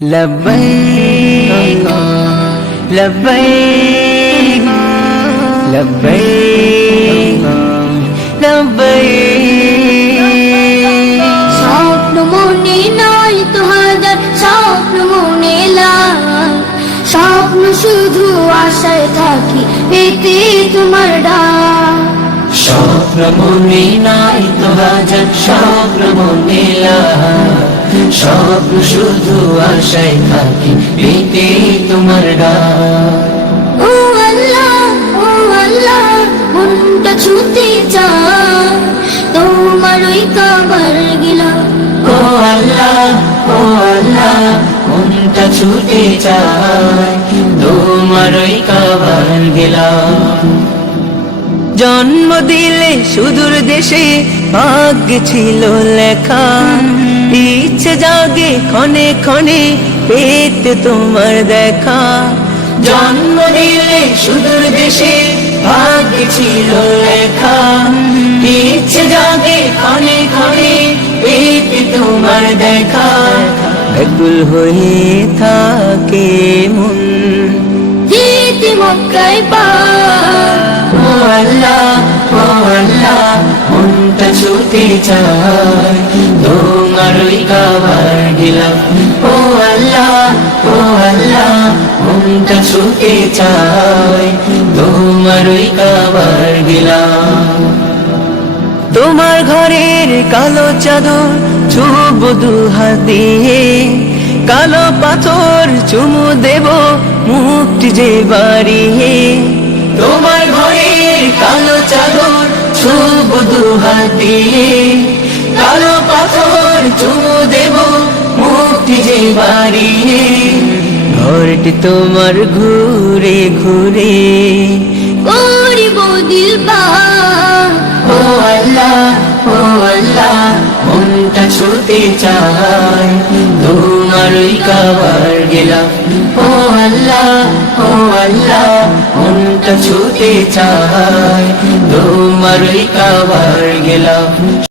لبيك لبيك لبيك لبيك স্বপ্ন মনে নাই তো হাজার স্বপ্ন মনে লাল স্বপ্ন শুধু আশায় থাকি পেতে তোমার ডাক স্বপ্ন মনে নাই তো হাজার স্বপ্ন মনে লাই স্বপ্ন শুধু আশায় থাকি পেতে তোমার ডাক ও আল্লাহ ও আল্লাহ মনটা ছুতে চায় তোমার ওই কাবার গেলাম ও আল্লাহ ও আল্লাহ মনটা ছুটে চায় তোমার ওই কাবার গেলাম জন্ম দিলে সুদূর দেশে ভাগ্য ছিল লেখা। ইচ্ছে জাগে ক্ষণে ক্ষণে পেতে তোমার দেখা জন্ম দিলে সুদূর দেশে ভাগ্য ছিল লেখা ইচ্ছে জাগে ক্ষণে ক্ষণে পেতে তোমার দেখা ব্যাকুল হয়ে থাকে মন মক্কায় পা ও আল্লাহ ও আল্লাহ মনটা ছুটে ওই তোমার ঘরের কালো চাদর ছুব দুহাত। দিয়ে কালো পাথর চুমু দেব মুক্তি যে বাড়িয়ে তোমার ঘরের কালো চাদর ছুব দুহাত। দিয়ে কালো পাথর চুমু দেব ঘরটি তোমার ঘুরে ঘুরে। করিব দিল পা ও আল্লাহ ও আল্লাহ মনটা ছুটে চায় তোমার ওই কাবার গেলাম। ও আল্লাহ ও আল্লাহ মনটা ছুটে চায় তোমার ওই কাবার গেলাম।